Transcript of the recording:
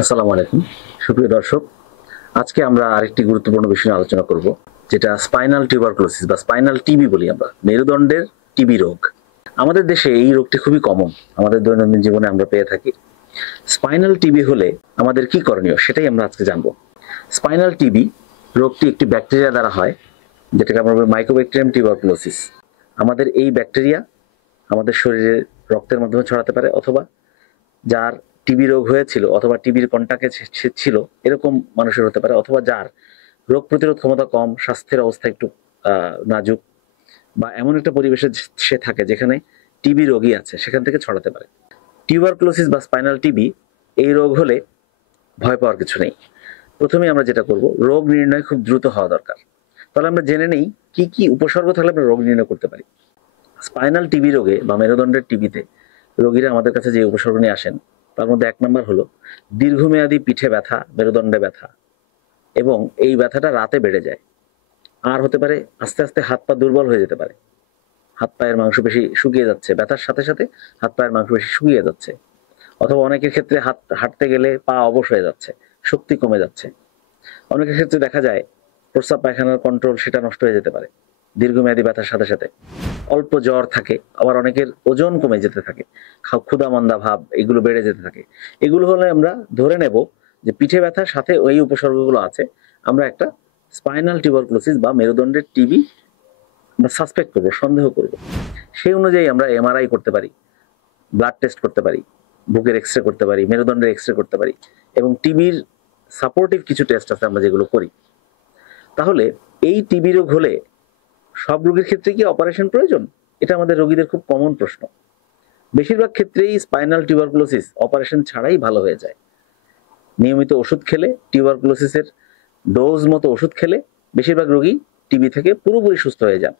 আসসালামু আলাইকুম সুপ্রিয় দর্শক। আজকে আমরা আরেকটি গুরুত্বপূর্ণ বিষয় নিয়ে আলোচনা করব, যেটা স্পাইনাল টিউবারকুলোসিস বা স্পাইনাল টিবি বলি আমরা, মেরুদণ্ডের টিবি রোগ। আমাদের দেশে এই রোগটি খুবই কমন, আমাদের দৈনন্দিন জীবনে আমরা পেয়ে থাকি। স্পাইনাল টিবি হলে আমাদের কি করণীয় সেটাই আমরা আজকে জানবো। স্পাইনাল টিবি রোগটি একটি ব্যাকটেরিয়া দ্বারা হয়, যেটাকে আমরা বলি মাইক্রোব্যাকটেরিয়াম টিউবারকুলোসিস। আমাদের এই ব্যাকটেরিয়া আমাদের শরীরে রক্তের মাধ্যমে ছড়াতে পারে, অথবা যার টিবি রোগ হয়েছিল অথবা টিবির কন্টাক্টে সে ছিল এরকম মানুষের হতে পারে, অথবা যার রোগ প্রতিরোধ ক্ষমতা কম, স্বাস্থ্যের অবস্থা একটু নাজুক, বা এমন একটা পরিবেশে সে থাকে যেখানে টিবি রোগী আছে, সেখান থেকে ছড়াতে পারে। টিউবারকুলোসিস বা স্পাইনাল টিবি এই রোগ হলে ভয় পাওয়ার কিছু নেই। প্রথমে আমরা যেটা করব, রোগ নির্ণয় খুব দ্রুত হওয়া দরকার। তাহলে আমরা জেনে নেই কি কি উপসর্গ থাকলে আমরা রোগ নির্ণয় করতে পারি। স্পাইনাল টিবি রোগে বা মেরুদণ্ডের টিবিতে রোগীরা আমাদের কাছে যে উপসর্গ নিয়ে আসেন, তার মধ্যে এক নম্বর হলো দীর্ঘমেয়াদী পিঠে ব্যথা, মেরুদণ্ডে ব্যথা, এবং এই ব্যথাটা রাতে বেড়ে যায়। আর হতে পারে আস্তে আস্তে হাত পা দুর্বল হয়ে যেতে পারে, হাত পায়ের মাংসপেশি শুকিয়ে যাচ্ছে, ব্যথার সাথে সাথে হাত পায়ের মাংসপেশি শুকিয়ে যাচ্ছে। অথবা অনেকের ক্ষেত্রে হাঁটতে গেলে পা অবশ হয়ে যাচ্ছে, শক্তি কমে যাচ্ছে। অনেকের ক্ষেত্রে দেখা যায় প্রস্রাব পায়খানার কন্ট্রোল সেটা নষ্ট হয়ে যেতে পারে দীর্ঘমেয়াদী ব্যথার সাথে সাথে। অল্প জ্বর থাকে, আবার অনেকের ওজন কমে যেতে থাকে, ক্ষুধা মন্দা ভাব এগুলো বেড়ে যেতে থাকে। এগুলো হলে আমরা ধরে নেব যে পিঠে ব্যথার সাথে ওই উপসর্গগুলো আছে। আমরা একটা স্পাইনাল টিউবারকুলোসিস বা মেরুদণ্ডের টিবি আমরা সাসপেক্ট করব, সন্দেহ করব। সেই অনুযায়ী আমরা এমআরআই করতে পারি, ব্লাড টেস্ট করতে পারি, বুকের এক্স রে করতে পারি, মেরুদণ্ডের এক্স রে করতে পারি, এবং টিবির সাপোর্টিভ কিছু টেস্ট আছে আমরা যেগুলো করি। তাহলে এই টিবি রোগ হলে সব রোগীর ক্ষেত্রে কি অপারেশন প্রয়োজন? এটা আমাদের রোগীদের খুব কমন প্রশ্ন। বেশিরভাগ ক্ষেত্রেই স্পাইনাল টিউবারকুলোসিস অপারেশন ছাড়াই ভালো হয়ে যায়। নিয়মিত ওষুধ খেলে, টিউবারকুলোসিসের ডোজ মতো ওষুধ খেলে বেশিরভাগ রোগী টিবি থেকে পুরোপুরি সুস্থ হয়ে যান।